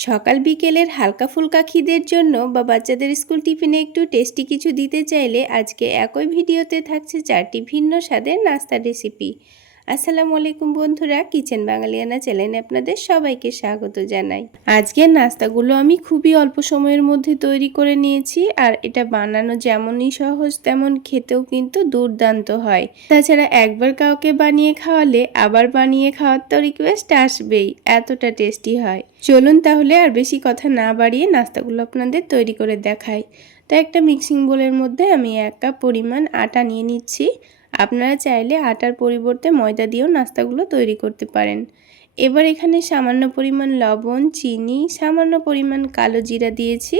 সকাল বিকেলের হালকা ফুলকা খিদের জন্য বা বাচ্চাদের স্কুল টিফিনে একটু টেস্টি কিছু দিতে চাইলে আজকে একই ভিডিওতে থাকছে চারটি ভিন্ন স্বাদের নাস্তা রেসিপি। আসসালামু আলাইকুম বন্ধুরা, কিচেন বাঙালিয়ানা চ্যানেলে আপনাদের সবাইকে স্বাগত জানাই। আজকের নাস্তাগুলো আমি খুবই অল্প সময়ের মধ্যে তৈরি করে নিয়েছি, আর এটা বানানো যেমনই সহজ তেমন খেতেও কিন্তু দুর্দান্ত হয়। তাছাড়া একবার কাউকে বানিয়ে খাওয়ালে আবার বানিয়ে খাওয়ার তো রিকোয়েস্ট আসবেই, এতটা টেস্টি হয়। চলুন তাহলে আর বেশি কথা না বাড়িয়ে নাস্তাগুলো আপনাদের তৈরি করে দেখাই। তো একটা মিক্সিং বোলের মধ্যে আমি এক কাপ পরিমাণ আটা নিয়ে নিচ্ছি। আপনারা চাইলে আটার পরিবর্তে ময়দা দিয়েও নাস্তাগুলো তৈরি করতে পারেন। এবার এখানে সামান্য পরিমাণ লবণ, চিনি, সামান্য পরিমাণ কালো জিরা দিয়েছি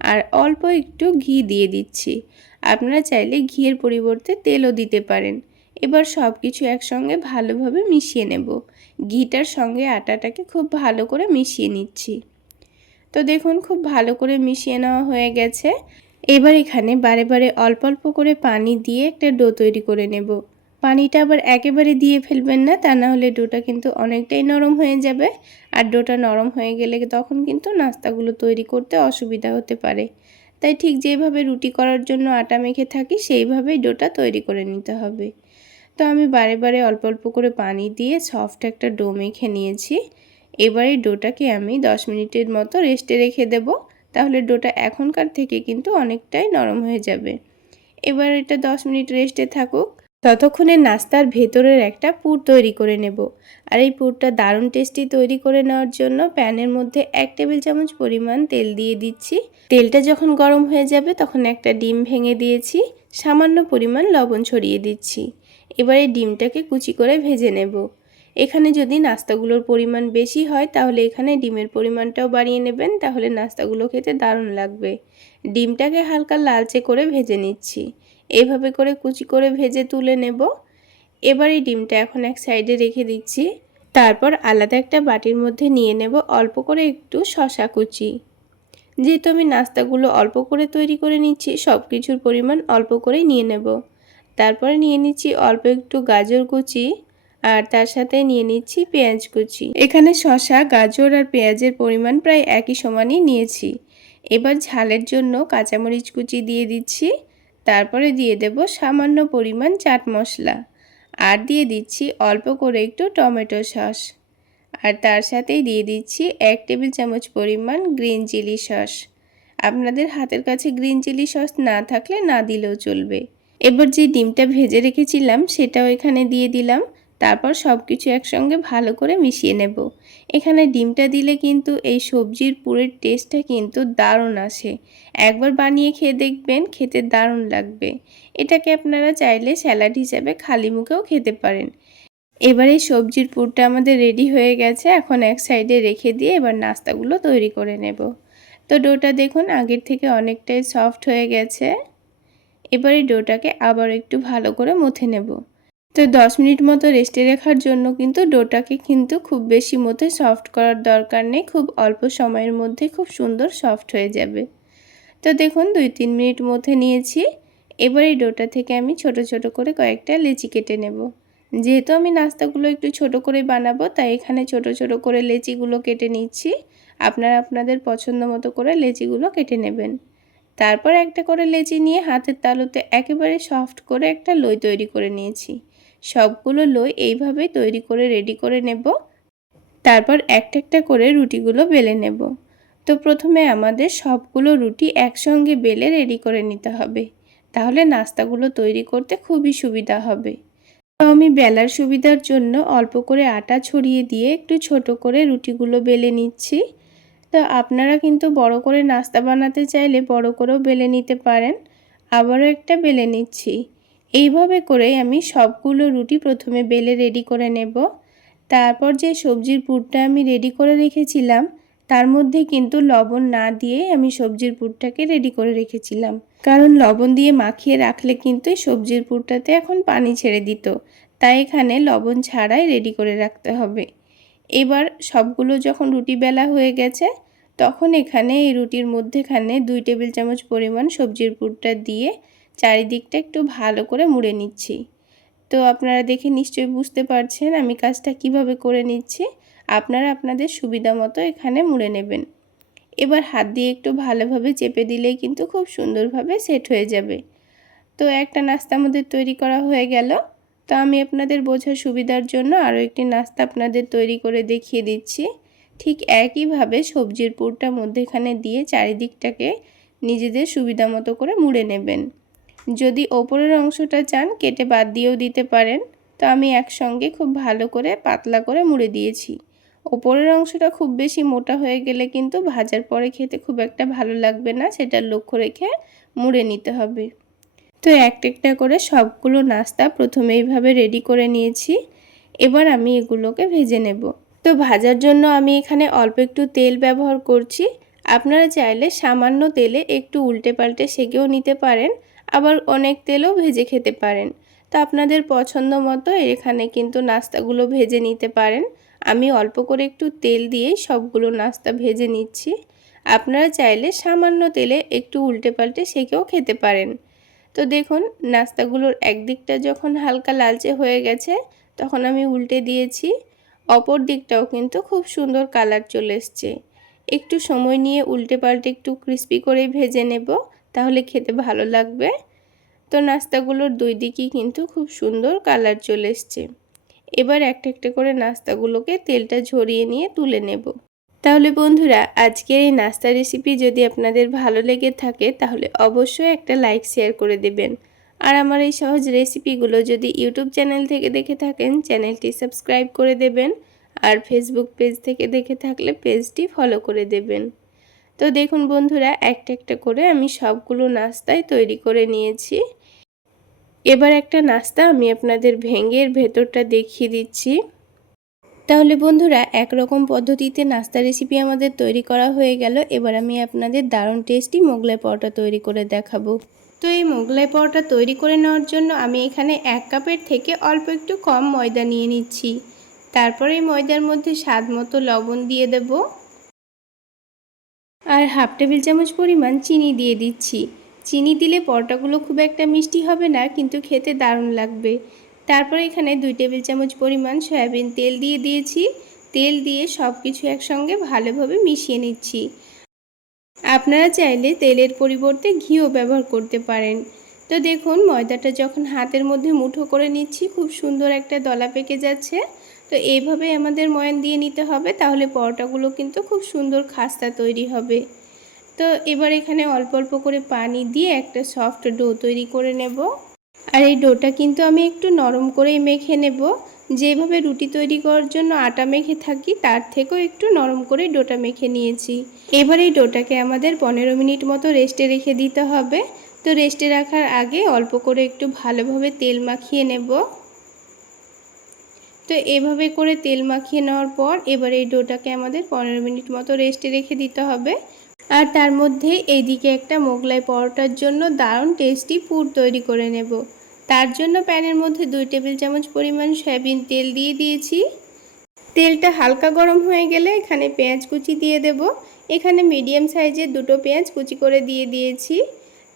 আর অল্প একটু ঘি দিয়ে দিচ্ছি। আপনারা চাইলে ঘিয়ের পরিবর্তে তেলও দিতে পারেন। এবার সব কিছু একসঙ্গে ভালোভাবে মিশিয়ে নেব। ঘিটার সঙ্গে আটাটাকে খুব ভালো করে মিশিয়ে নিচ্ছি। তো দেখুন, খুব ভালো করে মিশিয়ে নেওয়া হয়ে গেছে। এবার এখানে বারে বারে অল্প অল্প করে পানি দিয়ে একটা ডো তৈরি করে নেব। পানিটা আবার একেবারে দিয়ে ফেলবেন না, তা না হলে ডোটা কিন্তু অনেকটাই নরম হয়ে যাবে। আর ডোটা নরম হয়ে গেলে তখন কিন্তু নাস্তাগুলো তৈরি করতে অসুবিধা হতে পারে। তাই ঠিক যেভাবে রুটি করার জন্য আটা মেখে থাকি, সেইভাবেই ডোটা তৈরি করে নিতে হবে। তো আমি বারে বারে অল্প অল্প করে পানি দিয়ে সফট একটা ডো মেখে নিয়েছি। এবার ডোটাকে আমি দশ মিনিটের মতো রেস্টে রেখে দেবো। তাহলে ডোটা এখনকার থেকে কিন্তু অনেকটাই নরম হয়ে যাবে। এবার এটা 10 মিনিট রেস্টে থাকুক। ততক্ষণে নাস্তার ভেতরের একটা পুর তৈরি করে নেব। আর এই পুরটা দারুণ টেস্টি তৈরি করে নেওয়ার জন্য প্যানের মধ্যে এক টেবিল চামচ পরিমাণ তেল দিয়ে দিচ্ছি। তেলটা যখন গরম হয়ে যাবে তখন একটা ডিম ভেঙে দিয়েছি। সামান্য পরিমাণ লবণ ছড়িয়ে দিচ্ছি। এবার ডিমটাকে কুচি করে ভেজে নেব। এখানে যদি নাস্তাগুলোর পরিমাণ বেশি হয়, তাহলে এখানে ডিমের পরিমাণটাও বাড়িয়ে নেবেন, তাহলে নাস্তাগুলো খেতে দারুণ লাগবে। ডিমটাকে হালকা লালচে করে ভেজে নিচ্ছি। এভাবে করে কুচি করে ভেজে তুলে নেব। এবার এই ডিমটা এখন এক সাইডে রেখে দিচ্ছি। তারপর আলাদা একটা বাটির মধ্যে নিয়ে নেব অল্প করে একটু শশা কুচি। যেহেতু আমি নাস্তাগুলো অল্প করে তৈরি করে নিচ্ছি সব কিছুর পরিমাণ অল্প করে নিয়ে নেব। তারপরে নিয়ে নিচ্ছি অল্প একটু গাজর কুচি। আর তার সাথে নিয়ে নিচ্ছি পেঁয়াজ কুচি। এখানে শশা গাজর আর পেঁয়াজের পরিমাণ প্রায় একই সমানই নিয়েছি। এবার ঝালের জন্য কাঁচামরিচ কুচি দিয়ে দিচ্ছি। তারপরে দিয়ে দেব সামান্য পরিমাণ চাট মশলা। আর দিয়ে দিচ্ছি অল্প করে একটু টমেটো সস। আর তার সাথেই দিয়ে দিচ্ছি এক টেবিল চামচ পরিমাণ গ্রিন চিলি সস। আপনাদের হাতের কাছে গ্রিন চিলি সস না থাকলে না দিলেও চলবে। এবার যে ডিমটা ভেজে রেখেছিলাম সেটাও এখানে দিয়ে দিলাম। তারপর সব কিছু একসঙ্গে ভালো করে মিশিয়ে নেব। এখানে ডিমটা দিলে কিন্তু এই সবজির পুরের টেস্টটা কিন্তু দারুণ আসে। একবার বানিয়ে খেয়ে দেখবেন খেতে দারুণ লাগবে। এটাকে আপনারা চাইলে স্যালাড হিসেবে খালি মুখেও খেতে পারেন। এবার এই সবজির পুরটা আমাদের রেডি হয়ে গেছে। এখন এক সাইডে রেখে দিয়ে এবার নাস্তাগুলো তৈরি করে নেব। তো ডোটা দেখুন আগের থেকে অনেকটাই সফট হয়ে গেছে। এবার এই ডোটাকে আবার একটু ভালো করে মুথে নেব। তো দশ মিনিট মতো রেস্টে রাখার জন্য কিন্তু ডোটাকে কিন্তু খুব বেশি মতো সফট করার দরকার নেই। খুব অল্প সময়ের মধ্যে খুব সুন্দর সফট হয়ে যাবে। তো দেখুন, দুই তিন মিনিট মধ্যে নিয়েছি। এবার এই ডোটা থেকে আমি ছোট ছোট করে কয়েকটা লেচি কেটে নেব। যেহেতু আমি নাস্তাগুলো একটু ছোট করে বানাবো, তাই এখানে ছোট ছোট করে লেচিগুলো কেটে নিচ্ছি। আপনারা আপনাদের পছন্দ মতো করে লেচিগুলো কেটে নেবেন। তারপর একটা করে লেচি নিয়ে হাতের তালুতে একেবারে সফট করে একটা লই তৈরি করে নিয়েছি। সবগুলো লই এইভাবে তৈরি করে রেডি করে নেব। তারপর একটা একটা করে রুটিগুলো বেলে নেব। তো প্রথমে আমাদের সবগুলো রুটি একসঙ্গে বেলে রেডি করে নিতে হবে। তাহলে নাস্তাগুলো তৈরি করতে খুবই সুবিধা হবে। তো আমি বেলার সুবিধার জন্য অল্প করে আটা ছড়িয়ে দিয়ে একটু ছোট করে রুটিগুলো বেলে নিচ্ছি। তো আপনারা কিন্তু বড় করে নাস্তা বানাতে চাইলে বড় করেও বেলে নিতে পারেন। আবারও একটা বেলে নিচ্ছি। এইভাবে করে আমি সবগুলো রুটি প্রথমে বেলে রেডি করে নেব। তারপর যে সবজির পুরটা আমি রেডি করে রেখেছিলাম, তার মধ্যে কিন্তু লবণ না দিয়ে আমি সবজির পুরটাকে রেডি করে রেখেছিলাম। কারণ লবণ দিয়ে মাখিয়ে রাখলে কিন্তু সবজির পুরটাতে এখন পানি ছেড়ে দিত। তাই এখানে লবণ ছাড়াই রেডি করে রাখতে হবে। এবার সবগুলো যখন রুটি বেলা হয়ে গেছে, তখন এখানে এই রুটির মধ্যেখানে দুই টেবিল চামচ পরিমাণ সবজির পুরটা দিয়ে চারিদিকটা একটু ভালো করে মুড়ে নিচ্ছি। তো আপনারা দেখে নিশ্চয়ই বুঝতে পারছেন আমি কাজটা কীভাবে করে নিচ্ছি। আপনারা আপনাদের সুবিধা মতো এখানে মুড়ে নেবেন। এবার হাত দিয়ে একটু ভালোভাবে চেপে দিলেই কিন্তু খুব সুন্দরভাবে সেট হয়ে যাবে। তো একটা নাস্তা আমাদের তৈরি করা হয়ে গেল। তো আমি আপনাদের বোঝার সুবিধার জন্য আরও একটি নাস্তা আপনাদের তৈরি করে দেখিয়ে দিচ্ছি। ঠিক একইভাবে সবজির পুরটা মধ্যেখানে দিয়ে চারিদিকটাকে নিজেদের সুবিধা মতো করে মুড়ে নেবেন। যদি ওপরের অংশটা চান, কেটে বাদ দিয়েও দিতে পারেন। তো আমি একসঙ্গে খুব ভালো করে পাতলা করে মুড়ে দিয়েছি। ওপরের অংশটা খুব বেশি মোটা হয়ে গেলে কিন্তু ভাজার পরে খেতে খুব একটা ভালো লাগবে না, সেটা লক্ষ্য রেখে মুড়ে নিতে হবে। তো একটা একটা করে সবগুলো নাস্তা প্রথমে এইভাবে রেডি করে নিয়েছি। এবার আমি এগুলোকে ভেজে নেব। তো ভাজার জন্য আমি এখানে অল্প একটু তেল ব্যবহার করছি। আপনারা চাইলে সামান্য তেলে একটু উল্টে পাল্টে সেকেও নিতে পারেন। আবার অনেক তেলও ভেজে খেতে পারেন। তো আপনাদের পছন্দ মতো এখানে কিন্তু নাস্তাগুলো ভেজে নিতে পারেন। আমি অল্প করে একটু তেল দিয়েই সবগুলো নাস্তা ভেজে নিচ্ছি। আপনারা চাইলে সামান্য তেলে একটু উল্টে পাল্টে সেকেও খেতে পারেন। তো দেখুন, নাস্তাগুলোর একদিকটা যখন হালকা লালচে হয়ে গেছে, তখন আমি উল্টে দিয়েছি। অপর দিকটাও কিন্তু খুব সুন্দর কালার চলে এসছে। একটু সময় নিয়ে উল্টে পাল্টে একটু ক্রিস্পি করেই ভেজে নেব। তাহলে খেতে ভালো লাগবে। তো নাস্তাগুলোর দুই দিকই কিন্তু খুব সুন্দর কালার চলে এসছে। এবার একটা একটা করে নাস্তাগুলোকে তেলটা ঝরিয়ে নিয়ে তুলে নেব। তাহলে বন্ধুরা, আজকের এই নাস্তা রেসিপি যদি আপনাদের ভালো লেগে থাকে, তাহলে অবশ্যই একটা লাইক, শেয়ার করে দেবেন। আর আমার এই সহজ রেসিপিগুলো যদি ইউটিউব চ্যানেল থেকে দেখে থাকেন, চ্যানেলটি সাবস্ক্রাইব করে দেবেন। আর ফেসবুক পেজ থেকে দেখে থাকলে পেজটি ফলো করে দেবেন। তো দেখুন বন্ধুরা, একটা একটা করে আমি সবগুলো নাস্তায় তৈরি করে নিয়েছি। এবার একটা নাস্তা আমি আপনাদের ভেঙের ভেতরটা দেখিয়ে দিচ্ছি। তাহলে বন্ধুরা, একরকম পদ্ধতিতে নাস্তা রেসিপি আমাদের তৈরি করা হয়ে গেল। এবার আমি আপনাদের দারুণ টেস্টি মোগলাই পরোটা তৈরি করে দেখাবো। তো এই মোগলাই পরোটা তৈরি করে নেওয়ার জন্য আমি এখানে এক কাপের থেকে অল্প একটু কম ময়দা নিয়ে নিচ্ছি। তারপরে এই ময়দার মধ্যে স্বাদ মতো লবণ দিয়ে দেব। আর হাফ টেবিল চামচ পরিমাণ চিনি দিয়ে দিচ্ছি। চিনি দিলে পরোটাগুলো খুব একটা মিষ্টি হবে না, কিন্তু খেতে দারুণ লাগবে। তারপর এখানে দুই টেবিল চামচ পরিমাণ সয়াবিন তেল দিয়ে দিয়েছি। তেল দিয়ে সব কিছু একসঙ্গে ভালোভাবে মিশিয়ে নিচ্ছি। আপনারা চাইলে তেলের পরিবর্তে ঘিও ব্যবহার করতে পারেন। তো দেখুন, ময়দাটা যখন হাতের মধ্যে মুঠো করে নিচ্ছি, খুব সুন্দর একটা দলা পেকে যাচ্ছে। তো এইভাবে আমাদের ময়ান দিয়ে নিতে হবে, তাহলে পরোটাগুলো কিন্তু খুব সুন্দর খাস্তা তৈরি হবে। তো এবার এখানে অল্প অল্প করে পানি দিয়ে একটা সফট ডো তৈরি করে নেব। আর এই ডোটা কিন্তু আমি একটু নরম করেই মেখে নেব। যেভাবে রুটি তৈরি করার জন্য আটা মেখে থাকি, তার থেকেও একটু নরম করে ডোটা মেখে নিয়েছি। এবার এই ডোটাকে আমাদের পনেরো মিনিট মতো রেস্টে রেখে দিতে হবে। তো রেস্টে রাখার আগে অল্প করে একটু ভালোভাবে তেল মাখিয়ে নেব। তো এভাবে করে তেল মাখিয়ে নেওয়ার পর এবার এই ডোটাকে আমাদের পনেরো মিনিট মতো রেস্টে রেখে দিতে হবে। আর তার মধ্যে এইদিকে একটা মোগলাই পরোটার জন্য দারুণ টেস্টি পুর তৈরি করে নেব। তার জন্য প্যানের মধ্যে দুই টেবিল চামচ পরিমাণ সয়াবিন তেল দিয়ে দিয়েছি। তেলটা হালকা গরম হয়ে গেলে এখানে পেঁয়াজ কুচি দিয়ে দেব। এখানে মিডিয়াম সাইজের দুটো পেঁয়াজ কুচি করে দিয়ে দিয়েছি।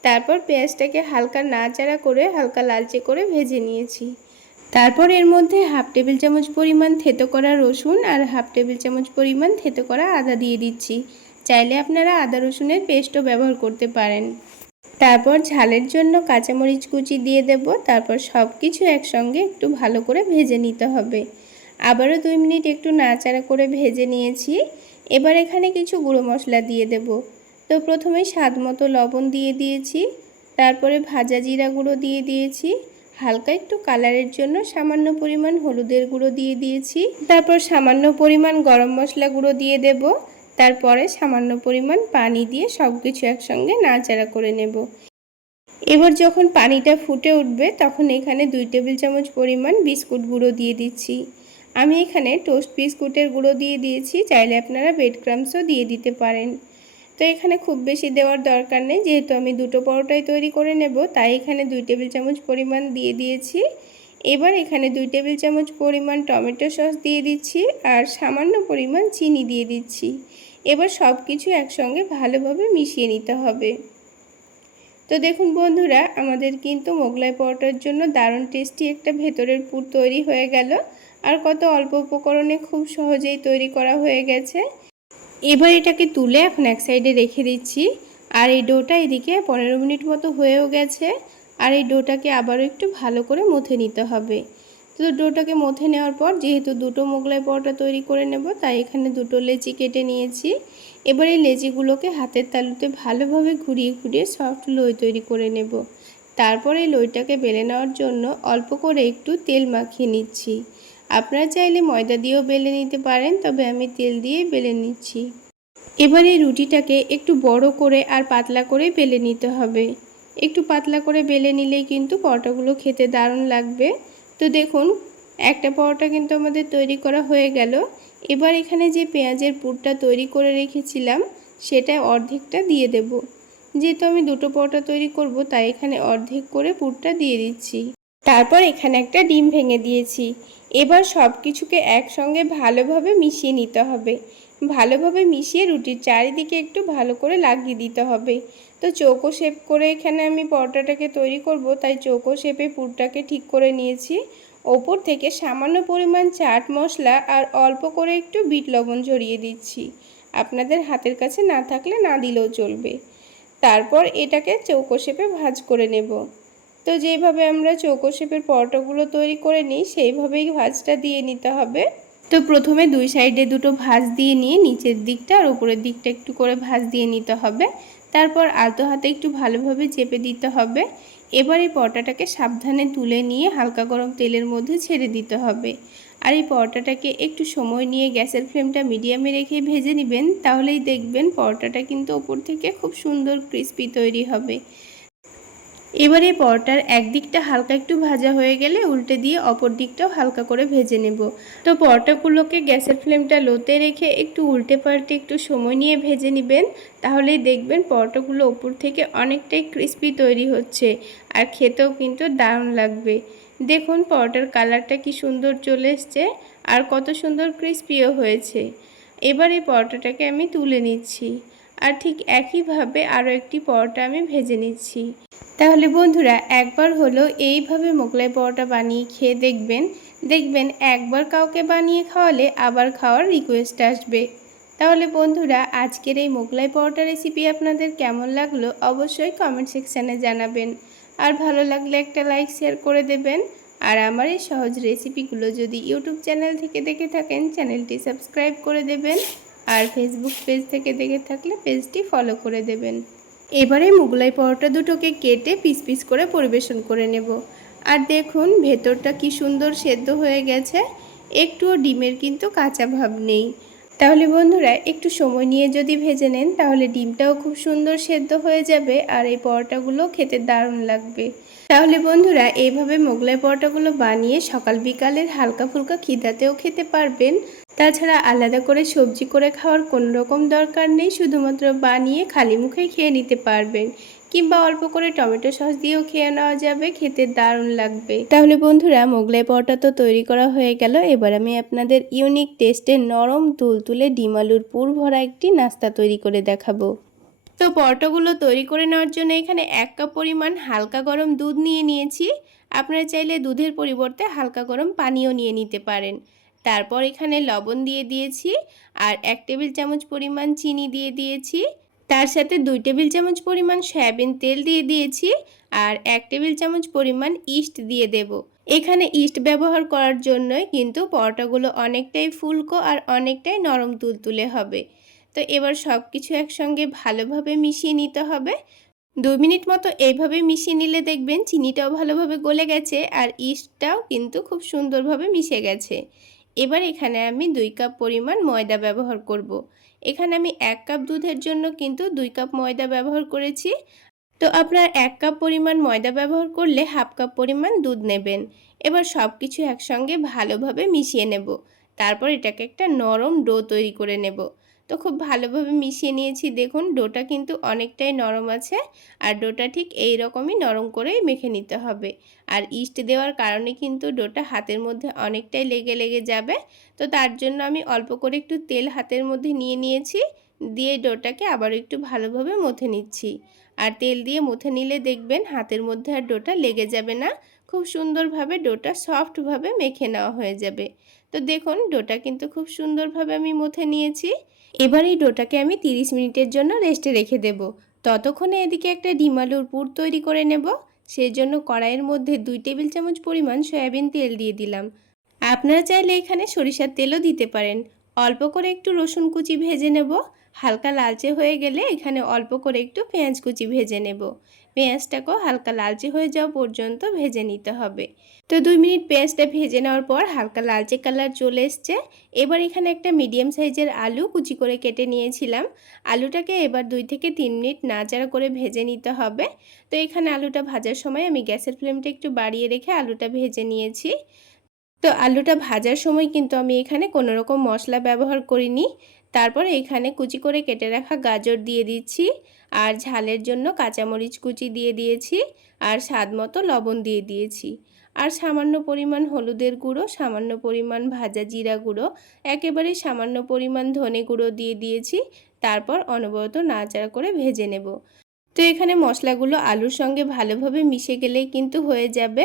তারপর পেঁয়াজটাকে হালকা নাচাড়া করে হালকা লালচে করে ভেজে নিয়েছি। তারপর এর মধ্যে হাফ টেবিল চামচ পরিমাণ থেতো করা রসুন আর হাফ টেবিল চামচ পরিমাণ থেতো করা আদা দিয়ে দিচ্ছি। চাইলে আপনারা আদা রসুনের পেস্টও ব্যবহার করতে পারেন। তারপর ঝালের জন্য কাঁচামরিচ কুচি দিয়ে দেব। তারপর সব কিছু একসঙ্গে একটু ভালো করে ভেজে নিতে হবে। আবারও দুই মিনিট একটু নাচাড়া করে ভেজে নিয়েছি। এবার এখানে কিছু গুঁড়ো মশলা দিয়ে দেব। তো প্রথমে স্বাদ মতো লবণ দিয়ে দিয়েছি। তারপরে ভাজা জিরা গুঁড়ো দিয়ে দিয়েছি। হালকা একটু কালারের জন্য সামান্য পরিমাণ হলুদের গুঁড়ো দিয়ে দিয়েছি। তারপর সামান্য পরিমাণ গরম মশলা গুঁড়ো দিয়ে দেব। তারপরে সামান্য পরিমাণ পানি দিয়ে সব কিছু একসঙ্গে নাড়াচাড়া করে নেব। এবার যখন পানিটা ফুটে উঠবে, তখন এখানে দুই টেবিল চামচ পরিমাণ বিস্কুট গুঁড়ো দিয়ে দিচ্ছি। আমি এখানে টোস্ট বিস্কুটের গুঁড়ো দিয়ে দিয়েছি। চাইলে আপনারা বেড ক্রামসও দিয়ে দিতে পারেন। তো এখানে খুব বেশি দেওয়ার দরকার নেই। যেহেতু আমি দুটো পরোটাই তৈরি করে নেব, তাই এখানে দুই টেবিল চামচ পরিমাণ দিয়ে দিয়েছি। এবার এখানে দুই টেবিল চামচ পরিমাণ টমেটো সস দিয়ে দিচ্ছি আর সামান্য পরিমাণ চিনি দিয়ে দিচ্ছি। এবার সব কিছু একসঙ্গে ভালোভাবে মিশিয়ে নিতে হবে। তো দেখুন বন্ধুরা, আমাদের কিন্তু মোগলাই পরোটার জন্য দারুণ টেস্টি একটা ভেতরের পুর তৈরি হয়ে গেল। আর কত অল্প উপকরণে খুব সহজেই তৈরি করা হয়ে গেছে। এবার এটাকে তুলে এখন এক সাইডে রেখে দিচ্ছি। আর এই ডোটা এদিকে পনেরো মিনিট মতো হয়েও গেছে। আর এই ডোটাকে আবারও একটু ভালো করে মুথে নিতে হবে। তো ডোটাকে মথে নেওয়ার পর যেহেতু দুটো মোগলাই পরোটা তৈরি করে নেব, তাই এখানে দুটো লেচি কেটে নিয়েছি। এবার এই লেচিগুলোকে হাতের তালুতে ভালোভাবে ঘুরিয়ে ঘুরিয়ে সফট লই তৈরি করে নেব। তারপর এই লইটাকে বেলে নেওয়ার জন্য অল্প করে একটু তেল মাখিয়ে নিচ্ছি। আপনারা চাইলে ময়দা দিয়েও বেলে নিতে পারেন, তবে আমি তেল দিয়ে বেলে নিচ্ছি। এবার এই রুটিটাকে একটু বড় করে আর পাতলা করে বেলে নিতে হবে। একটু পাতলা করে বেলে নিলেই কিন্তু পরোটাগুলো খেতে দারুণ লাগবে। তো দেখুন, একটা পরোটা কিন্তু আমাদের তৈরি করা হয়ে গেল। এবার এখানে যে পেঁয়াজের পুরটা তৈরি করে রেখেছিলাম, সেটা অর্ধেকটা দিয়ে দেব। যেহেতু আমি দুটো পরোটা তৈরি করব, তাই এখানে অর্ধেক করে পুরটা দিয়ে দিচ্ছি। তারপর এখানে একটা ডিম ভেঙে দিয়েছি। এবার সব কিছুকে একসঙ্গে ভালোভাবে মিশিয়ে নিতে হবে। ভালোভাবে মিশিয়ে রুটির চারিদিকে একটু ভালো করে লাগিয়ে দিতে হবে। তো চৌকো শেপ করে এখানে আমি পরোটাটাকে তৈরি করব, তাই চৌকো শেপে পুরটাকে ঠিক করে নিয়েছি। ওপর থেকে সামান্য পরিমাণ চাট মশলা আর অল্প করে একটু বিট লবণ ঝরিয়ে দিচ্ছি। আপনাদের হাতের কাছে না থাকলে না দিলেও চলবে। তারপর এটাকে চৌকো শেপে ভাজ করে নেব। তো যেভাবে আমরা চৌকো শেপের পরোটাগুলো তৈরি করে নিই, সেইভাবেই ভাজটা দিয়ে নিতে হবে। তো প্রথমে দুই সাইডে দুটো ভাজ দিয়ে নিয়ে নিচের দিকটা আর উপরের দিকটা একটু করে ভাজ দিয়ে নিতে হবে। তারপর আলতো হাতে একটু ভালোভাবে চেপে দিতে হবে। এবার এই পরোটাটাকে সাবধানে তুলে নিয়ে হালকা গরম তেলের মধ্যে ছেড়ে দিতে হবে। আর এই পরোটাটাকে একটু সময় নিয়ে গ্যাসের ফ্লেমটা মিডিয়ামে রেখে ভেজে নেবেন, তাহলেই দেখবেন পরোটাটা কিন্তু ওপর থেকে খুব সুন্দর ক্রিস্পি তৈরি হবে। এবারে পরোটার একদিকটা হালকা একটু ভাজা হয়ে গেলে উল্টে দিয়ে অপর দিকটাও হালকা করে ভেজে নেব। তো পরোটাগুলোকে গ্যাসের ফ্লেমটা লোতে রেখে একটু উল্টে পাল্টে একটু সময় নিয়ে ভেজে নেবেন, তাহলেই দেখবেন পরোটাগুলো ওপর থেকে অনেকটাই ক্রিস্পি তৈরি হচ্ছে আর খেতেও কিন্তু দারুণ লাগবে। দেখুন পরোটার কালারটা কি সুন্দর চলে এসছে আর কত সুন্দর ক্রিস্পিও হয়েছে। এবার এই পরোটাটাকে আমি তুলে নিচ্ছি। আর ঠিক একইভাবে আরও একটি পরোটা আমি ভেজে নিচ্ছি। তাহলে বন্ধুরা, একবার হলো এইভাবে মোগলাই পরোটা বানিয়ে খেয়ে দেখবেন। দেখবেন একবার কাউকে বানিয়ে খাওয়ালে আবার খাওয়ার রিকোয়েস্ট আসবে। তাহলে বন্ধুরা, আজকের এই মোগলাই পরোটা রেসিপি আপনাদের কেমন লাগল অবশ্যই কমেন্ট সেকশানে জানাবেন। আর ভালো লাগলে একটা লাইক শেয়ার করে দেবেন। আর আমার এই সহজ রেসিপিগুলো যদি ইউটিউব চ্যানেল থেকে দেখে থাকেন, চ্যানেলটি সাবস্ক্রাইব করে দেবেন। আর ফেসবুক পেজ থেকে দেখে থাকলে পেজটি ফলো করে দেবেন। এবারে মুগলাই পরোটা দুটোকে কেটে পিস পিস করে পরিবেশন করে নেব। আর দেখুন, ভেতরটা কি সুন্দর সেদ্ধ হয়ে গেছে। একটুও ডিমের কিন্তু কাঁচা ভাব নেই। তাহলে বন্ধুরা, একটু সময় নিয়ে যদি ভেজে নেন, তাহলে ডিমটাও খুব সুন্দর সেদ্ধ হয়ে যাবে আর এই পরোটাগুলো খেতে দারুণ লাগবে। তাহলে বন্ধুরা, এইভাবে মোগলাই পরোটাগুলো বানিয়ে সকাল বিকালের হালকা ফুলকা খিদাতেও খেতে পারবেন। তাছাড়া আলাদা করে সবজি করে খাওয়ার কোনো রকম দরকার নেই, শুধুমাত্র বানিয়ে খালি মুখে খেয়ে নিতে পারবেন। কিংবা অল্প করে টমেটো সস দিয়েও খেয়ে নেওয়া যাবে, খেতে দারুণ লাগবে। তাহলে বন্ধুরা, মোগলাই পরোটা তো তৈরি করা হয়ে গেল। এবার আমি আপনাদের ইউনিক টেস্টের নরম তুলতুলে ডিম আলুর পুর ভরা একটি নাস্তা তৈরি করে দেখাবো। তো পরোটাগুলো তৈরি করে নেওয়ার জন্য এখানে এক কাপ পরিমাণ হালকা গরম দুধ নিয়ে নিয়েছি। আপনারা চাইলে দুধের পরিবর্তে হালকা গরম পানিও নিয়ে নিতে পারেন। তারপর এখানে লবণ দিয়ে দিয়েছি আর এক টেবিল চামচ পরিমাণ চিনি দিয়ে দিয়েছি। তার সাথে দুই টেবিল চামচ পরিমাণ সয়াবিন তেল দিয়ে দিয়েছি আর এক টেবিল চামচ পরিমাণ ইস্ট দিয়ে দেব। এখানে ইস্ট ব্যবহার করার জন্যই কিন্তু পরোটাগুলো অনেকটাই ফুলকো আর অনেকটাই নরম তুলতুলে হবে। তো এবার সব কিছু একসঙ্গে ভালোভাবে মিশিয়ে নিতে হবে। দুই মিনিট মতো এইভাবে মিশিয়ে নিলে দেখবেন চিনিটাও ভালোভাবে গলে গেছে আর ইস্টটাও কিন্তু খুব সুন্দরভাবে মিশে গেছে। এবার এখানে আমি দুই কাপ পরিমাণ ময়দা ব্যবহার করব। এখানে আমি এক কাপ দুধের জন্য কিন্তু দুই কাপ ময়দা ব্যবহার করেছি। তো আপনার এক কাপ পরিমাণ ময়দা ব্যবহার করলে হাফ কাপ পরিমাণ দুধ নেবেন। এবার সব কিছু একসঙ্গে ভালোভাবে মিশিয়ে নেব। তারপর এটাকে একটা নরম ডো তৈরি করে নেব। তো খুব ভালোভাবে মিশিয়ে নিয়েছি। দেখুন, ডোটা কিন্তু অনেকটাই নরম আছে আর ডোটা ঠিক এই রকমই নরম করেই মেখে নিতে হবে। আর ইস্ট দেওয়ার কারণে কিন্তু ডোটা হাতের মধ্যে অনেকটাই লেগে লেগে যাবে। তো তার জন্য আমি অল্প করে একটু তেল হাতের মধ্যে নিয়ে নিয়েছি, দিয়ে ডোটাকে আবার একটু ভালোভাবে মথে নিচ্ছি। আর তেল দিয়ে মুথে নিলে দেখবেন হাতের মধ্যে আর ডোটা লেগে যাবে না, খুব সুন্দরভাবে ডোটা সফটভাবে মেখে নেওয়া হয়ে যাবে। তো দেখুন, ডোটা কিন্তু খুব সুন্দরভাবে আমি মুথে নিয়েছি। এবার এই ডোটাকে আমি 30 মিনিটের জন্য রেস্টে রেখে দেব। ততক্ষণে এদিকে একটা ডিম আলুর পুর তৈরি করে নেব। সেজন্য কড়াইয়ের মধ্যে দুই টেবিল চামচ পরিমাণ সয়াবিন তেল দিয়ে দিলাম। আপনারা চাইলে এখানে সরিষার তেলও দিতে পারেন। অল্প করে একটু রসুন কুচি ভেজে নেব। হালকা লালচে হয়ে গেলে এখানে অল্প করে একটু পেঁয়াজ কুচি ভেজে নেব। পেঁয়াজটাকেও হালকা লালচে হয়ে যাওয়া পর্যন্ত ভেজে নিতে হবে। তো দুই মিনিট পেঁয়াজটা ভেজে নেওয়ার পর হালকা লালচে কালার চলে এসছে। এবার এখানে একটা মিডিয়াম সাইজের আলু কুচি করে কেটে নিয়েছিলাম। আলুটাকে এবার দুই থেকে তিন মিনিট নাচাড়া করে ভেজে নিতে হবে। তো এখানে আলুটা ভাজার সময় আমি গ্যাসের ফ্লেমটা একটু বাড়িয়ে রেখে আলুটা ভেজে নিয়েছি। তো আলুটা ভাজার সময় কিন্তু আমি এখানে কোনো রকম মশলা ব্যবহার করিনি। তারপর এখানে কুচি করে কেটে রাখা গাজর দিয়ে দিচ্ছি, আর ঝালের জন্য কাঁচামরিচ কুচি দিয়ে দিয়েছি, আর স্বাদ মতো লবণ দিয়ে দিয়েছি। আর সামান্য পরিমাণ হলুদের গুঁড়ো, সামান্য পরিমাণ ভাজা জিরা গুঁড়ো, একেবারে সামান্য পরিমাণ ধনে গুঁড়ো দিয়ে দিয়েছি, তারপর অনবরত নাড়াচাড়া করে ভেজে নেব। তো এখানে মশলাগুলো আলুর সঙ্গে ভালোভাবে মিশে গেলেই কিন্তু হয়ে যাবে।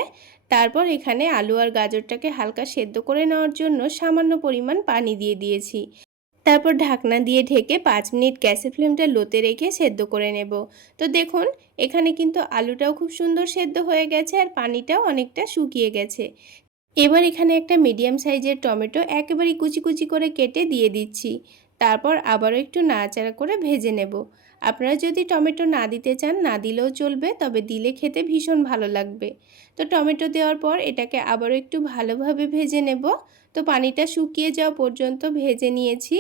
তারপর এখানে আলু আর গাজরটাকে হালকা সেদ্ধ করে নেওয়ার জন্য সামান্য পরিমাণ পানি দিয়ে দিয়েছি। তারপর ঢাকনা দিয়ে ঢেকে পাঁচ মিনিট গ্যাসে ফ্লেমটা লোতে রেখে সেদ্ধ করে নেব। তো দেখুন, এখানে কিন্তু আলুটাও খুব সুন্দর সেদ্ধ হয়ে গেছে আর পানিটাও অনেকটা শুকিয়ে গেছে। এবার এখানে একটা মিডিয়াম সাইজের টমেটো একেবারে কুচি কুচি করে কেটে দিয়ে দিচ্ছি। তারপর আবারও একটু নাড়াচাড়া করে ভেজে নেব। আপনারা যদি টমেটো না দিতে চান, না দিলেও চলবে, তবে দিলে খেতে ভীষণ ভালো লাগবে। তো টমেটো দেওয়ার পর এটাকে আবারও একটু ভালোভাবে ভেজে নেব। তো পানিটা শুকিয়ে যাওয়া পর্যন্ত ভেজে নিয়েছি।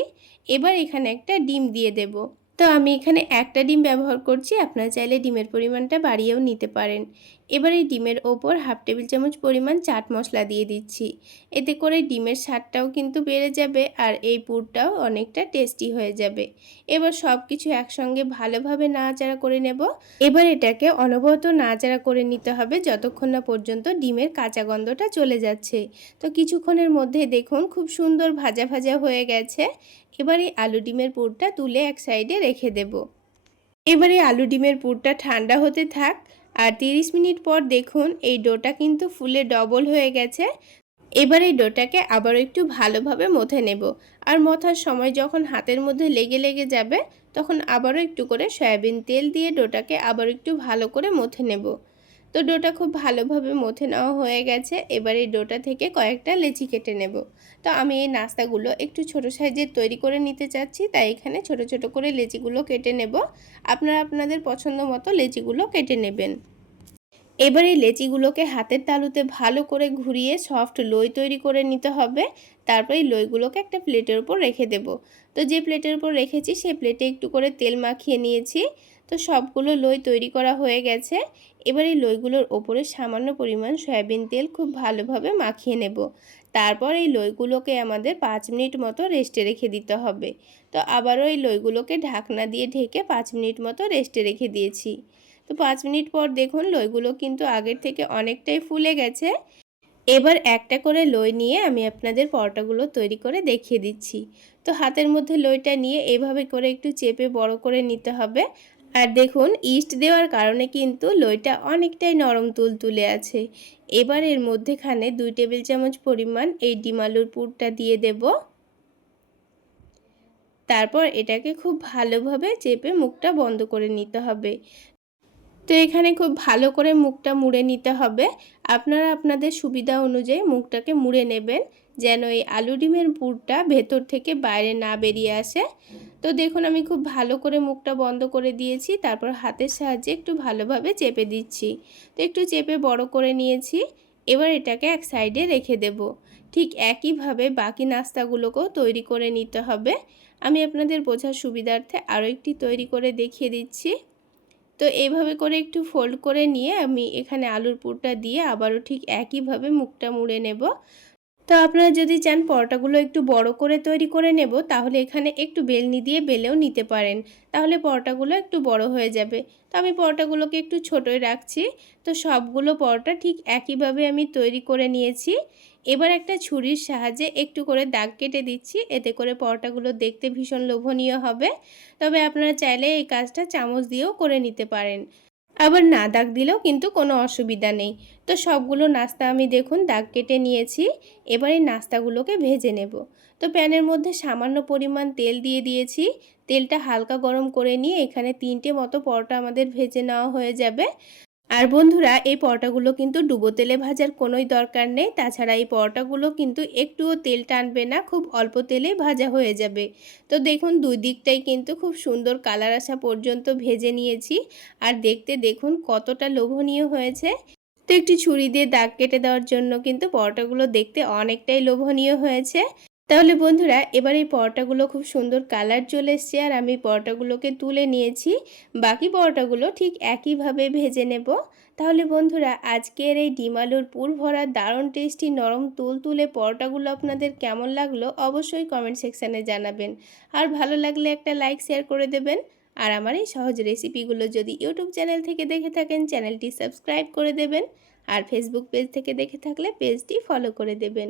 এবার এখানে একটা ডিম দিয়ে দেব। তো আমি এখানে একটা ডিম ব্যবহার করছি, আপনারা চাইলে ডিমের পরিমাণটা বাড়িয়েও নিতে পারেন। এবার এই ডিমের ওপর হাফ টেবিল চামচ পরিমাণ চাট মশলা দিয়ে দিচ্ছি। এতে করে ডিমের স্বাদটাও কিন্তু বেড়ে যাবে আর এই পুরটাও অনেকটা টেস্টি হয়ে যাবে। এবার সব কিছু একসঙ্গে ভালোভাবে নাড়াচাড়া করে নেব। এবার এটাকে অনবরত নাড়াচাড়া করে নিতে হবে যতক্ষণ না পর্যন্ত ডিমের কাঁচা গন্ধটা চলে যাচ্ছে। তো কিছুক্ষণের মধ্যে দেখুন খুব সুন্দর ভাজা ভাজা হয়ে গেছে। এবার এই আলু ডিমের পুরটা তুলে এক সাইডে রেখে দেব। এবারে আলু ডিমের পুরটা ঠান্ডা হতে থাক আর 30 মিনিট পর দেখুন এই ডোটা কিন্তু ফুলে ডবল হয়ে গেছে। এবার এই ডোটাকে আবার একটু ভালোভাবে মথে নেব আর মথার সময় যখন হাতের মধ্যে লেগে লেগে যাবে তখন আবারও একটু করে সয়াবিন তেল দিয়ে ডোটাকে আবার একটু ভালো করে মথে নেব। তো ডোটা খুব ভালোভাবে মথে নেওয়া হয়ে গেছে। এবার এই ডোটা থেকে কয়েকটা লেচি কেটে নেব। তো আমি এই নাস্তাগুলো একটু ছোট সাইজের তৈরি করে নিতে চাচ্ছি, তাই এখানে ছোট ছোট করে লেচিগুলো কেটে নেব। আপনারা আপনাদের পছন্দ মতো লেচিগুলো কেটে নেবেন। এবার এই লেচিগুলোকে হাতের তালুতে ভালো করে ঘুরিয়ে সফট লই তৈরি করে নিতে হবে। তারপর এই লইগুলোকে একটা প্লেটের উপর রেখে দেব। তো যে প্লেটের উপর রেখেছি সেই প্লেটে একটু করে তেল মাখিয়ে নিয়েছি। তো সবগুলো লই তৈরি করা হয়ে গেছে। এবার এই লইগুলোর ওপরে সামান্য পরিমাণ সয়াবিন তেল খুব ভালোভাবে মাখিয়ে নেব। তারপর এই লইগুলোকে আমাদের পাঁচ মিনিট মতো রেস্টে রেখে দিতে হবে। তো আবারও এই লইগুলোকে ঢাকনা দিয়ে ঢেকে পাঁচ মিনিট মতো রেস্টে রেখে দিয়েছি। তো পাঁচ মিনিট পর দেখুন লইগুলো কিন্তু আগের থেকে অনেকটাই ফুলে গেছে। এবার একটা করে লই নিয়ে আমি আপনাদের পরোটাগুলো তৈরি করে দেখিয়ে দিচ্ছি। তো হাতের মধ্যে লইটা নিয়ে এভাবে করে একটু চেপে বড় করে নিতে হবে। আর দেখুন, ইস্ট দেওয়ার কারণে কিন্তু লইটা অনেকটাই নরম তুল তুলে আছে। এবার এর মধ্যেখানে দুই টেবিল চামচ পরিমাণ এই ডিমালুর পুরটা দিয়ে দেব। তারপর এটাকে খুব ভালোভাবে চেপে মুখটা বন্ধ করে নিতে হবে। তো এখানে খুব ভালো করে মুখটা মুড়ে নিতে হবে। আপনারা আপনাদের সুবিধা অনুযায়ী মুখটাকে মুড়ে নেবেন। যেন এই আলু ডিমের পুরটা ভেতর থেকে বাইরে না বেরিয়ে আসে। তো দেখুন, আমি খুব ভালো করে মুখটা বন্ধ করে দিয়েছি, তারপর হাতের সাহায্যে একটু ভালোভাবে চেপে দিচ্ছি। তো একটু চেপে বড় করে নিয়েছি, এবার এটাকে এক সাইডে রেখে দেব। ঠিক একইভাবে বাকি নাস্তাগুলোকেও তৈরি করে নিতে হবে। আমি আপনাদের বোঝার সুবিধার্থে আরও একটি তৈরি করে দেখিয়ে দিচ্ছি। তো এইভাবে করে একটু ফোল্ড করে নিয়ে আমি এখানে আলুর পুরটা দিয়ে আবারও ঠিক একইভাবে মুখটা মুড়ে নেব। তো আপনারা যদি চান পরোটাগুলো একটু বড় করে তৈরি করে নেব, তাহলে এখানে একটু বেলনি দিয়ে বেলেও নিতে পারেন। তাহলে পরোটাগুলো একটু বড় হয়ে যাবে। তো আমি পরোটাগুলোকে একটু ছোটোই রাখছি। তো সবগুলো পরোটা ঠিক একইভাবে আমি তৈরি করে নিয়েছি। এবার একটা ছুরির সাহায্যে একটু করে দাগ কেটে দিচ্ছি। এতে করে পরোটাগুলো দেখতে ভীষণ লোভনীয় হবে। তবে আপনারা চাইলে এই কাজটা চামচ দিয়েও করে নিতে পারেন। আবার না দাগ দিলেও কিন্তু কোনো অসুবিধা নেই। তো সবগুলো নাস্তা আমি দেখুন দাগ কেটে নিয়েছি, এবার এই নাস্তাগুলোকে ভেজে নেব। তো প্যানের মধ্যে সামান্য পরিমাণ তেল দিয়ে দিয়েছি। তেলটা হালকা গরম করে নিয়ে এখানে তিনটে মতো পরোটা আমাদের ভেজে নেওয়া হয়ে যাবে। আর বন্ধুরা, এই পরোটাগুলো কিন্তু ডুবো তেলে ভাজার কোনোই দরকার নেই। তাছাড়া এই পরোটাগুলো কিন্তু একটুও তেল টানবে না, খুব অল্প তেলে ভাজা হয়ে যাবে। তো দেখুন, দুই দিকটাই কিন্তু খুব সুন্দর কালার আসা পর্যন্ত ভেজে নিয়েছি। আর দেখতে দেখুন, কতটা লোভনীয় হয়েছে। তো একটি ছুরি দিয়ে দাগ কেটে দেওয়ার জন্য কিন্তু পরোটাগুলো দেখতে অনেকটাই লোভনীয় হয়েছে। তাহলে বন্ধুরা, এবার এই পরোটাগুলো খুব সুন্দর কালার চলে এসছে আর আমি পরোটাগুলোকে তুলে নিয়েছি। বাকি পরোটাগুলো ঠিক একইভাবে ভেজে নেব। তাহলে বন্ধুরা, আজকের এই ডিম আলুর পুর ভরা দারুণ টেস্টি নরম তুল তুলে পরোটাগুলো আপনাদের কেমন লাগল অবশ্যই কমেন্ট সেকশানে জানাবেন। আর ভালো লাগলে একটা লাইক, শেয়ার করে দেবেন। আর আমার এই সহজ রেসিপিগুলো যদি ইউটিউব চ্যানেল থেকে দেখে থাকেন, চ্যানেলটি সাবস্ক্রাইব করে দেবেন। আর ফেসবুক পেজ থেকে দেখে থাকলে পেজটি ফলো করে দেবেন।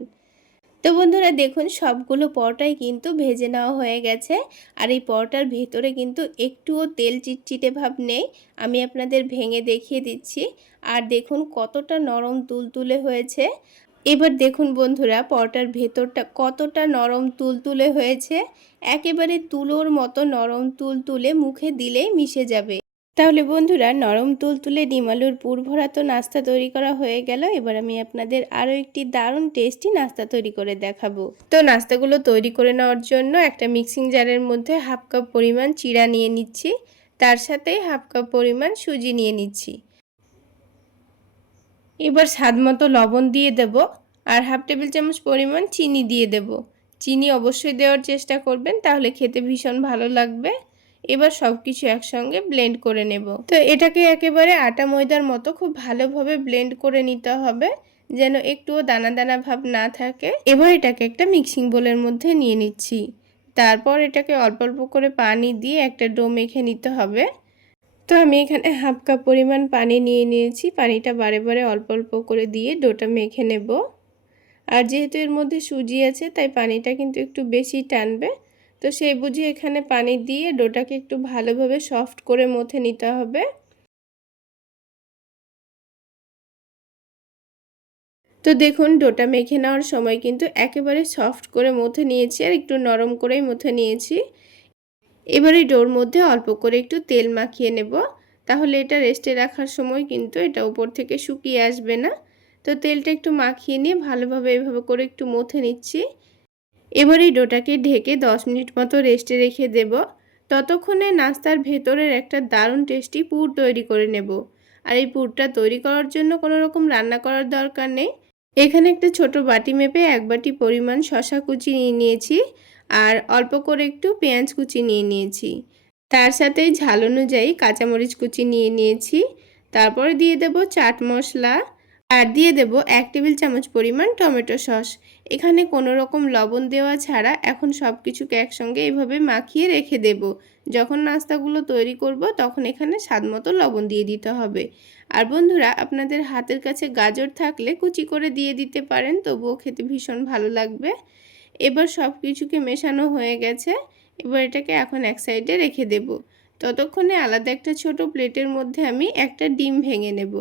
তো বন্ধুরা দেখুন, সবগুলো পরোটাই কিন্তু ভেজে নেওয়া হয়ে গেছে। আর এই পরোটার ভেতরে কিন্তু একটুও তেল চিটচিটে ভাব নেই। আমি আপনাদের ভেঙে দেখিয়ে দিচ্ছি। আর দেখুন, কতটা নরম তুলতুলে হয়েছে। এবার দেখুন বন্ধুরা, পরোটার ভেতরটা কতটা নরম তুলতুলে হয়েছে। একেবারে তুলোর মতো নরম তুলতুলে মুখে দিলেই মিশে যাবে। তাহলে বন্ধুরা, নরম তুলতুলে ডিম আলুর পুর ভরা তো নাস্তা তৈরি করা হয়ে গেল। এবার আমি আপনাদের আরও একটি দারুণ টেস্টি নাস্তা তৈরি করে দেখাবো। তো নাস্তাগুলো তৈরি করে নেওয়ার জন্য একটা মিক্সিং জারের মধ্যে হাফ কাপ পরিমাণ চিড়া নিয়ে নিচ্ছি। তার সাথে হাফ কাপ পরিমাণ সুজি নিয়ে নিচ্ছি। এবার স্বাদ মতো লবণ দিয়ে দেব আর হাফ টেবিল চামচ পরিমাণ চিনি দিয়ে দেব। চিনি অবশ্যই দেওয়ার চেষ্টা করবেন, তাহলে খেতে ভীষণ ভালো লাগবে। এবার সব কিছু একসঙ্গে ব্লেন্ড করে নেব। তো এটাকে একেবারে আটা ময়দার মতো খুব ভালোভাবে ব্লেন্ড করে নিতে হবে, যেন একটুও দানা দানা ভাব না থাকে। এবার এটাকে একটা মিক্সিং বোলের মধ্যে নিয়ে নিচ্ছি। তারপর এটাকে অল্প অল্প করে পানি দিয়ে একটা ডো মেখে নিতে হবে। তো আমি এখানে হাফ কাপ পরিমাণ পানি নিয়ে নিয়েছি, পানিটা বারে বারে অল্প অল্প করে দিয়ে ডোটা মেখে নেব। আর যেহেতু এর মধ্যে সুজি আছে, তাই পানিটা কিন্তু একটু বেশি টানবে। তো সেই বুঝে এখানে পানি দিয়ে ডোটাকে একটু ভালোভাবে সফট করে মথে নিতে হবে। তো দেখুন, ডোটা মেখে নেওয়ার সময় কিন্তু একেবারে সফট করে মথে নিয়েছি আর একটু নরম করেই মথে নিয়েছি। এবারে ডোর মধ্যে অল্প করে একটু তেল মাখিয়ে নেব। তাহলে এটা রেস্টে রাখার সময় কিন্তু এটা উপর থেকে শুকিয়ে আসবে না। তো তেলটা একটু মাখিয়ে নিয়ে ভালোভাবে এভাবে করে একটু মথে নিচ্ছি। এবার এই ডোটাকে ঢেকে 10 মিনিট মতো রেস্টে রেখে দেব। ততক্ষণে নাস্তার ভেতরের একটা দারুণ টেস্টি পুর তৈরি করে নেব। আর এই পুরটা তৈরি করার জন্য কোনো রকম রান্না করার দরকার নেই। এখানে একটা ছোট বাটি মেপে এক বাটি পরিমাণ শশা কুচি নিয়ে নিয়েছি আর অল্প করে একটু পেঁয়াজ কুচি নিয়ে নিয়েছি। তার সাথে ঝাল অনুযায়ী কাঁচামরিচ কুচি নিয়ে নিয়েছি। তারপরে দিয়ে দেব চাট মশলা আর দিয়ে দেব এক টেবিল চামচ পরিমাণ টমেটো সস। এখানে কোনো রকম লবণ দেওয়া ছাড়া এখন সব কিছুকে একসঙ্গে এভাবে মাখিয়ে রেখে দেব। যখন নাস্তাগুলো তৈরি করব, তখন এখানে স্বাদ মতো লবণ দিয়ে দিতে হবে। আর বন্ধুরা, আপনাদের হাতের কাছে গাজর থাকলে কুচি করে দিয়ে দিতে পারেন, তবুও খেতে ভীষণ ভালো লাগবে। এবার সব কিছুকে মেশানো হয়ে গেছে। এবার এটাকে এখন এক সাইডে রেখে দেব। ততক্ষণে আলাদা একটা ছোট প্লেটের মধ্যে আমি একটা ডিম ভেঙে নেব।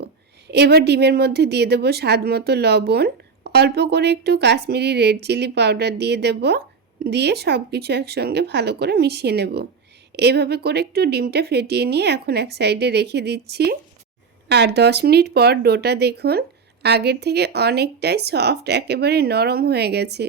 এবার ডিমের মধ্যে দিয়ে দেবো স্বাদ মতো লবণ। অল্প করে একটু কাশ্মীরি রেড চিলি পাউডার দিয়ে দেব, দিয়ে সব কিছু একসঙ্গে ভালো করে মিশিয়ে নেব। এইভাবে করে একটু ডিমটা ফেটিয়ে নিয়ে এখন এক সাইডে রেখে দিচ্ছি। আর দশ মিনিট পর ডোটা দেখুন, আগের থেকে অনেকটাই সফট, একেবারে নরম হয়ে গেছে।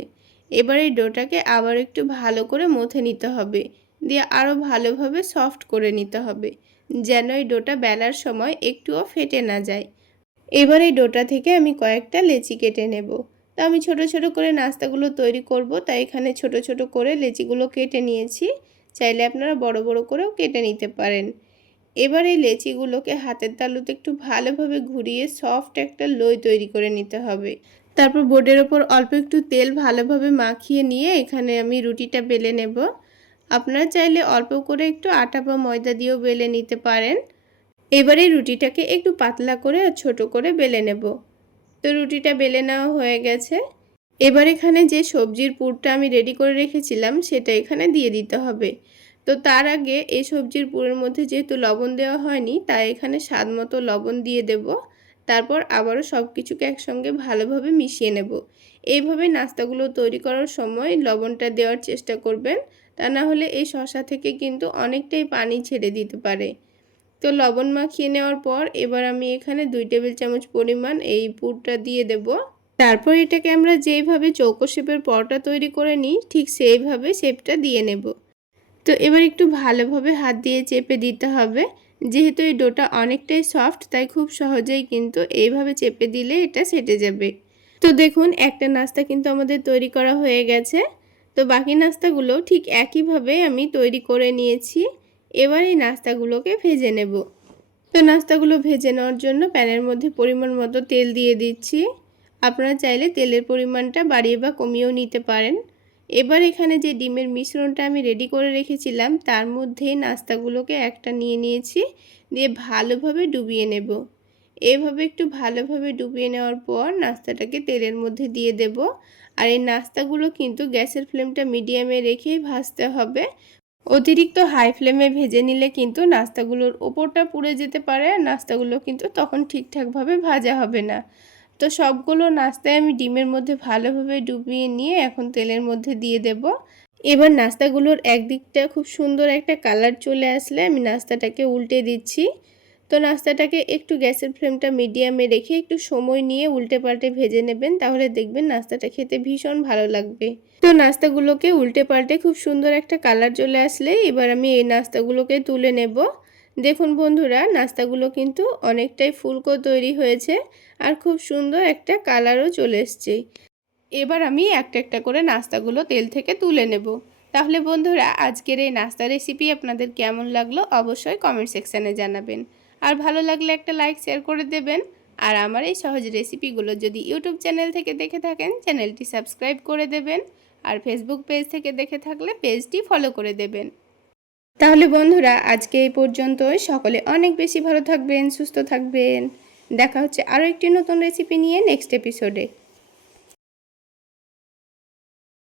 এবার এই ডোটাকে আবার একটু ভালো করে মথে নিতে হবে, দিয়ে আরও ভালোভাবে সফট করে নিতে হবে, যেন এই ডোটা বেলার সময় একটুও ফেটে না যায়। এবার এই ডোটা থেকে আমি কয়েকটা লেচি কেটে নেব। তো আমি ছোট ছোট করে নাস্তাগুলো তৈরি করব, তাই এখানে ছোট ছোট করে লেচিগুলো কেটে নিয়েছি। চাইলে আপনারা বড় বড় করেও কেটে নিতে পারেন। এবার এই লেচিগুলোকে হাতের তালুতে একটু ভালোভাবে ঘুরিয়ে সফট একটা লই তৈরি করে নিতে হবে। তারপর বোর্ডের ওপর অল্প একটু তেল ভালোভাবে মাখিয়ে নিয়ে এখানে আমি রুটিটা বেলে নেব। আপনারা চাইলে অল্প করে একটু আটা বা ময়দা দিয়েও বেলে নিতে পারেন। এবারে রুটিটাকে একটু পাতলা করে আর ছোটো করে বেলে নেব। তো রুটিটা বেলে নেওয়া হয়ে গেছে। এবার এখানে যে সবজির পুরটা আমি রেডি করে রেখেছিলাম, সেটা এখানে দিয়ে দিতে হবে। তো তার আগে এই সবজির পুরের মধ্যে যেহেতু লবণ দেওয়া হয়নি, তাই এখানে স্বাদ মতো লবণ দিয়ে দেব। তারপর আবারও সব কিছুকে একসঙ্গে ভালোভাবে মিশিয়ে নেব। এইভাবে নাস্তাগুলো তৈরি করার সময় লবণটা দেওয়ার চেষ্টা করবেন। তা না হলে এই শশা থেকে কিন্তু অনেকটাই পানি ছেড়ে দিতে পারে। তো লবণ মাখিয়ে নেওয়ার পর এবার আমি এখানে দুই টেবিল চামচ পরিমাণ এই পুরটা দিয়ে দেব। তারপর এটাকে আমরা যেইভাবে চৌকো শেপের পরোটা তৈরি করে নিই, ঠিক সেইভাবে শেপটা দিয়ে নেব। তো এবার একটু ভালোভাবে হাত দিয়ে চেপে দিতে হবে। যেহেতু এই ডোটা অনেকটাই সফট, তাই খুব সহজেই কিন্তু এইভাবে চেপে দিলে এটা সেটে যাবে। তো দেখুন, একটা নাস্তা কিন্তু আমাদের তৈরি করা হয়ে গেছে। তো বাকি নাস্তাগুলো ঠিক একইভাবে আমি তৈরি করে নিয়েছি। এবার এই নাস্তাগুলোকে ভেজে নেব। তো নাস্তাগুলো ভেজে নেওয়ার জন্য প্যানের মধ্যে পরিমাণ মতো তেল দিয়ে দিচ্ছি। আপনারা চাইলে তেলের পরিমাণটা বাড়িয়ে বা কমিয়েও নিতে পারেন। এবার এখানে যে ডিমের মিশ্রণটা আমি রেডি করে রেখেছিলাম, তার মধ্যে নাস্তাগুলোকে একটা নিয়ে নিয়েছি, দিয়ে ভালোভাবে ডুবিয়ে নেব। এভাবে একটু ভালোভাবে ডুবিয়ে নেওয়ার পর নাস্তাটাকে তেলের মধ্যে দিয়ে দেব। আর এই নাস্তাগুলো কিন্তু গ্যাসের ফ্লেমটা মিডিয়ামে রেখেই ভাজতে হবে। অতিরিক্ত হাই ফ্লেমে ভেজে নিলে কিন্তু নাস্তাগুলোর ওপরটা পুড়ে যেতে পারে নাস্তাগুলো কিন্তু তখন ঠিকঠাকভাবে ভাজা হবে না। তো সবগুলো নাস্তায় আমি ডিমের মধ্যে ভালোভাবে ডুবিয়ে নিয়ে এখন তেলের মধ্যে দিয়ে দেব। এবার নাস্তাগুলোর একদিকটা খুব সুন্দর একটা কালার চলে আসলে আমি নাস্তাটাকে উল্টে দিচ্ছি। তো নাস্তাটাকে একটু গ্যাসের ফ্লেমটা মিডিয়ামে রেখে একটু সময় নিয়ে উল্টে পাল্টে ভেজে নেবেন, তাহলে দেখবেন নাস্তাটা খেতে ভীষণ ভালো লাগবে। তো নাস্তাগুলোকে উল্টে পাল্টে খুব সুন্দর একটা কালার চলে আসলে এবার আমি এই নাস্তাগুলোকে তুলে নেব। দেখুন বন্ধুরা, নাস্তাগুলো কিন্তু অনেকটাই ফুলকো তৈরি হয়েছে আর খুব সুন্দর একটা কালারও চলে এসছে। এবার আমি একটা একটা করে নাস্তাগুলো তেল থেকে তুলে নেব। তাহলে বন্ধুরা, আজকের এই নাস্তা রেসিপি আপনাদের কেমন লাগল অবশ্যই কমেন্ট সেকশানে জানাবেন। আর ভালো লাগলে একটা লাইক শেয়ার করে দেবেন। আর আমার এই সহজ রেসিপিগুলো যদি ইউটিউব চ্যানেল থেকে দেখে থাকেন চ্যানেলটি সাবস্ক্রাইব করে দেবেন। আর ফেসবুক পেজ থেকে দেখে থাকলে পেজটি ফলো করে দেবেন। তাহলে বন্ধুরা, আজকে এই পর্যন্তই। সকলে অনেক বেশি ভালো থাকবেন, সুস্থ থাকবেন। দেখা হচ্ছে আরও একটি নতুন রেসিপি নিয়ে নেক্সট এপিসোডে